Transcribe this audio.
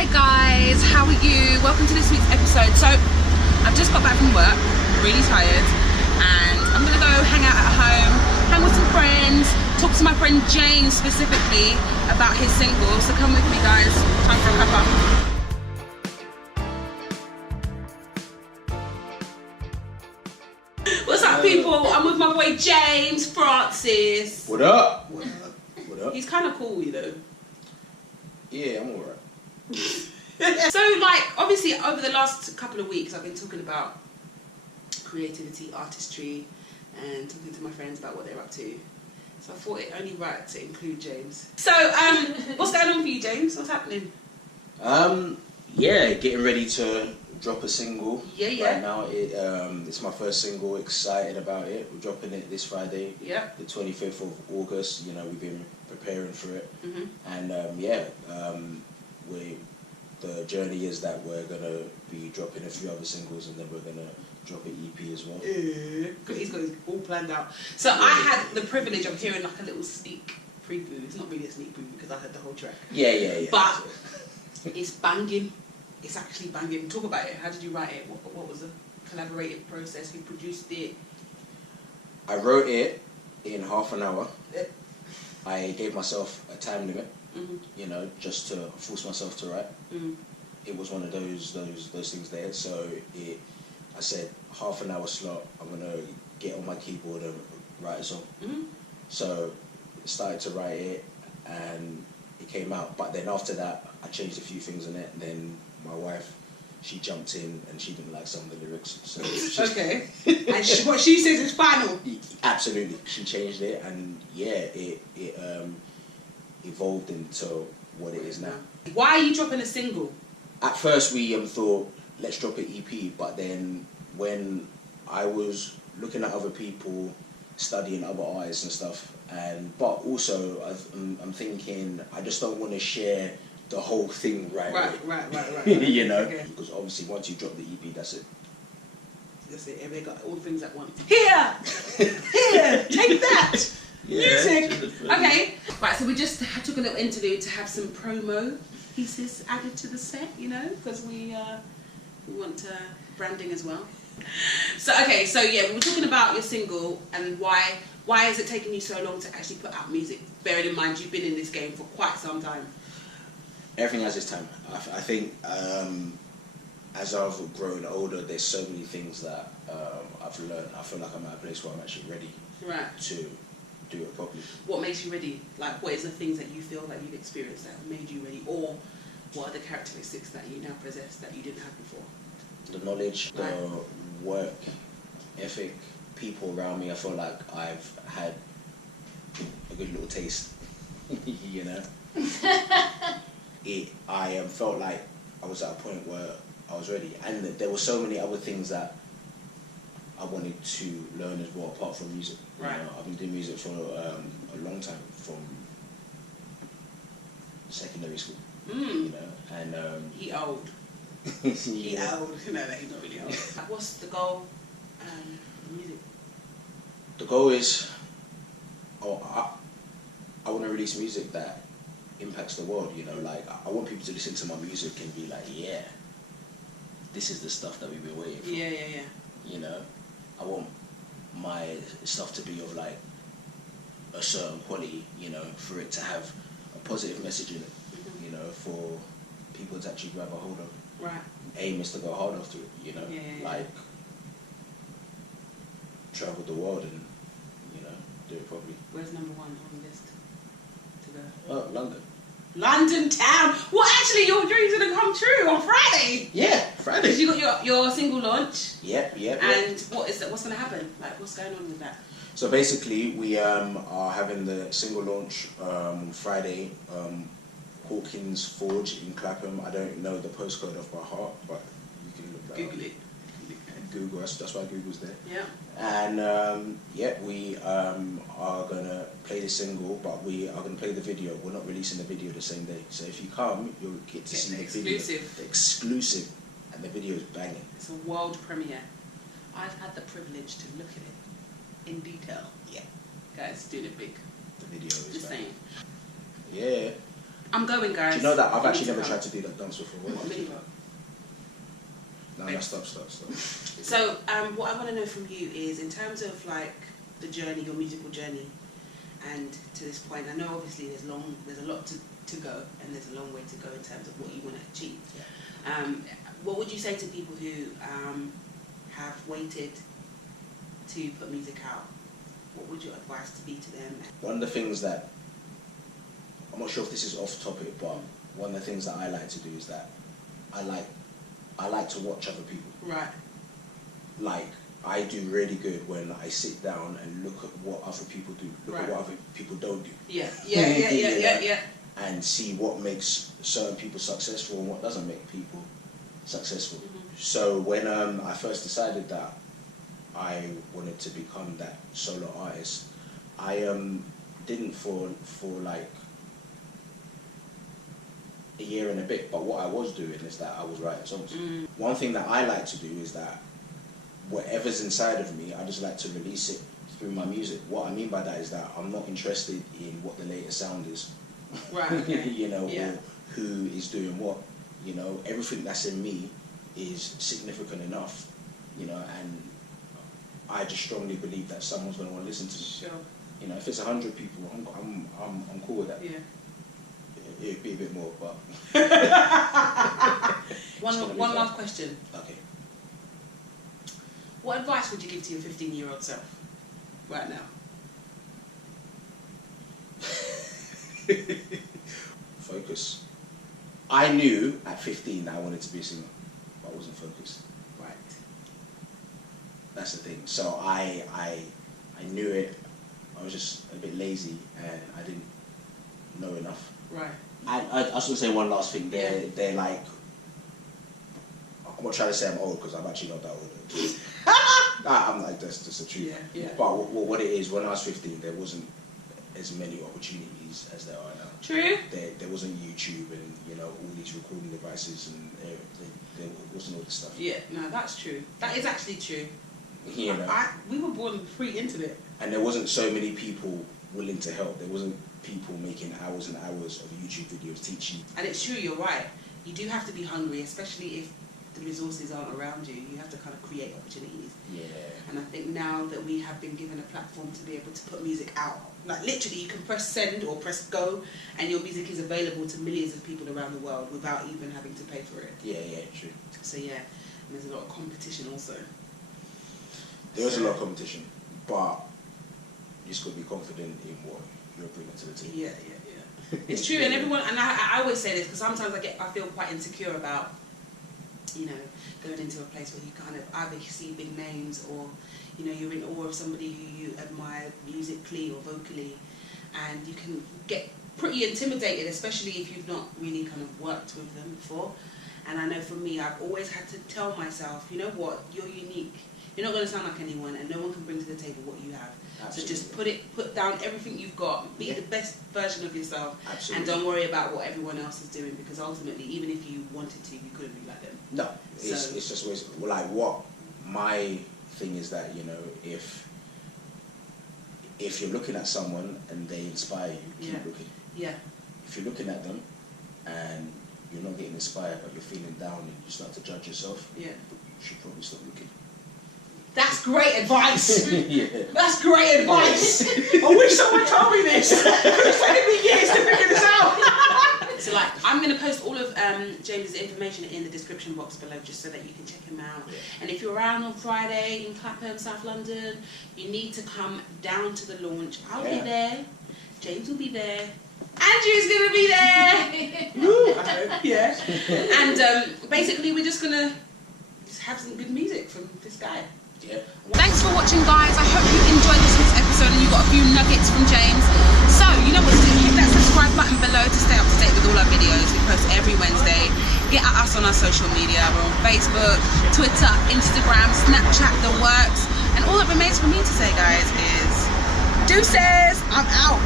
Hi guys, how are you? Welcome to this week's episode. So I've just got back from work, really tired, and I'm gonna go hang out at home, hang with some friends, talk to my friend James specifically about his single. So come with me guys, time for a cuppa. What's up people? I'm with my boy James Francis. What up? What up? What up? He's kind of cool, you know. Yeah, I'm alright. So like obviously over the last couple of weeks I've been talking about creativity, artistry, and talking to my friends about what they're up to. So I thought it only right to include James. So what's going on for you, James? What's happening? Yeah, getting ready to drop a single. Yeah. Right now, it's my first single. Excited about it. We're dropping it this Friday. Yeah. The 25th of August. You know, we've been preparing for it, and the journey is that we're gonna be dropping a few other singles, and then we're gonna drop an EP as well. He's got it all planned out. So yeah. I had the privilege of hearing like a little sneak preview. It's not really a sneak preview because I heard the whole track. Yeah. But it's banging. It's actually banging. Talk about it. How did you write it? What was the collaborative process? Who produced it? I wrote it in half an hour. I gave myself a time limit, you know, just to force myself to write. It was one of those things there. So I said half an hour slot. I'm gonna get on my keyboard and write a song. So I started to write it, and it came out. But then after that, I changed a few things in it. And then my wife, she jumped in and she didn't like some of the lyrics. So okay. And what she says is final. Absolutely, she changed it, and yeah, it evolved into what it is now. Why are you dropping a single? At first, we thought let's drop an EP, but then when I was looking at other people, studying other artists and stuff, but also I'm thinking I just don't want to share the whole thing right. You know, okay. Because obviously once you drop the EP, that's it. That's it. Everybody got all the things at once. Here, take that. Music. Okay. Right. So we just took a little interlude to have some promo pieces added to the set, you know, because we want branding as well. So okay. So yeah, we were talking about your single and why is it taking you so long to actually put out music? Bearing in mind you've been in this game for quite some time. Everything has its time. I think as I've grown older, there's so many things that I've learned. I feel like I'm at a place where I'm actually ready to do it properly. What makes you ready? Like, what is the things that you feel like you've experienced that have made you ready? Or what are the characteristics that you now possess that you didn't have before? The knowledge, the work ethic, people around me. I feel like I've had a good little taste, you know? I felt like I was at a point where I was ready, and there were so many other things that I wanted to learn as well apart from music. Right. You know, I've been doing music for a long time, from secondary school. You know, and he old. Yeah. He old. No, he's not really old. What's the goal? Music. The goal is, I want to release music that impacts the world, you know, like I want people to listen to my music and be like, yeah, this is the stuff that we've been waiting for. Yeah. You know, I want my stuff to be of like a certain quality, you know, for it to have a positive message in it, you know, for people to actually grab a hold of. Right. Aim is to go hard after it, you know, like travel the world and, you know, do it properly. Where's number one on the list to go? Oh, London. London town. Well, actually, your dreams are gonna come true on Friday. Yeah, Friday. Because you got your single launch. Yep. And what's gonna happen? Like, what's going on with that? So basically, we are having the single launch Friday. Hawkins Forge in Clapham. I don't know the postcode off by heart, but you can look that Google up. it. Google. That's why Google's there. Yeah. And we are gonna play the single, but we are gonna play the video. We're not releasing the video the same day. So if you come, you'll get to see the video. The exclusive, and the video is banging. It's a world premiere. I've had the privilege to look at it in detail. Yeah. Guys, doing it big. The video is just banging. saying. Yeah. I'm going, guys. Do you know that I've actually never tried to do that dance before? What, mini rock? No, stop. So, what I want to know from you is, in terms of like the journey, your musical journey, and to this point, I know obviously there's a lot to go, and there's a long way to go in terms of what you want to achieve. Yeah. What would you say to people who have waited to put music out? What would your advice to be to them? One of the things that, I'm not sure if this is off topic, but one of the things that I like to do is that I like to watch other people. Right. Like, I do really good when I sit down and look at what other people do, look at what other people don't do. Yeah. And see what makes certain people successful and what doesn't make people successful. Mm-hmm. So when I first decided that I wanted to become that solo artist, I didn't for like a year and a bit, but what I was doing is that I was writing songs. One thing that I like to do is that whatever's inside of me, I just like to release it through my music. What I mean by that is that I'm not interested in what the latest sound is. Right. Okay. You know, or who is doing what. You know, everything that's in me is significant enough, you know, and I just strongly believe that someone's going to want to listen to me. Sure. You know, if it's 100 people, I'm cool with that. Yeah. It'd be a bit more, but one last question. Okay. What advice would you give to your 15-year-old self right now? Focus. I knew at 15 that I wanted to be a singer, but I wasn't focused. Right. That's the thing. So I knew it. I was just a bit lazy and I didn't know enough. Right. I was going to say one last thing. They're like, I'm not trying to say I'm old because I'm actually not that old. I'm like, that's just the truth. Yeah. But what it is, when I was 15, there wasn't as many opportunities as there are now. True. There wasn't YouTube and, you know, all these recording devices and there wasn't all this stuff. Yeah, no, that's true. That is actually true. You know. We were born pre-internet. And there wasn't so many people willing to help. There wasn't people making hours and hours of YouTube videos teaching. And it's true, you're right. You do have to be hungry, especially if the resources aren't around you. You have to kind of create opportunities. Yeah. And I think now that we have been given a platform to be able to put music out, like literally you can press send or press go and your music is available to millions of people around the world without even having to pay for it. Yeah, true. So yeah, and there's a lot of competition also. There is a lot of competition, but you just got to be confident in what you're bringing to the team. Yeah. It's true, and everyone, and I always say this because sometimes I feel quite insecure about, you know, going into a place where you kind of either see big names or, you know, you're in awe of somebody who you admire musically or vocally, and you can get pretty intimidated, especially if you've not really kind of worked with them before. And I know for me, I've always had to tell myself, you know what, you're unique. You're not going to sound like anyone, and no one can bring to the table what you have. Absolutely. So just put down everything you've got, be the best version of yourself. Absolutely. And don't worry about what everyone else is doing, because ultimately, even if you wanted to, you couldn't be like them. No, it's just always like what my thing is that, you know, if you're looking at someone and they inspire you, keep looking. Yeah. If you're looking at them and you're not getting inspired, but you're feeling down and you start to judge yourself, you should probably stop looking. That's great advice. That's great advice. I wish someone told me this. It's taken me years to figure this out. So like, I'm going to post all of James's information in the description box below, just so that you can check him out. Yeah. And if you're around on Friday in Clapham, South London, you need to come down to the launch. I'll be there. James will be there. Andrew's going to be there. Woo, I hope. Yeah. And basically, we're just going to have some good music from this guy. Yeah. Thanks for watching, guys. I hope you enjoyed this week's episode and you got a few nuggets from James. So, you know what to do. Hit that subscribe button below to stay up to date with all our videos. We post every Wednesday. Get at us on our social media. We're on Facebook, Twitter, Instagram, Snapchat, the works. And all that remains for me to say, guys, is deuces. I'm out.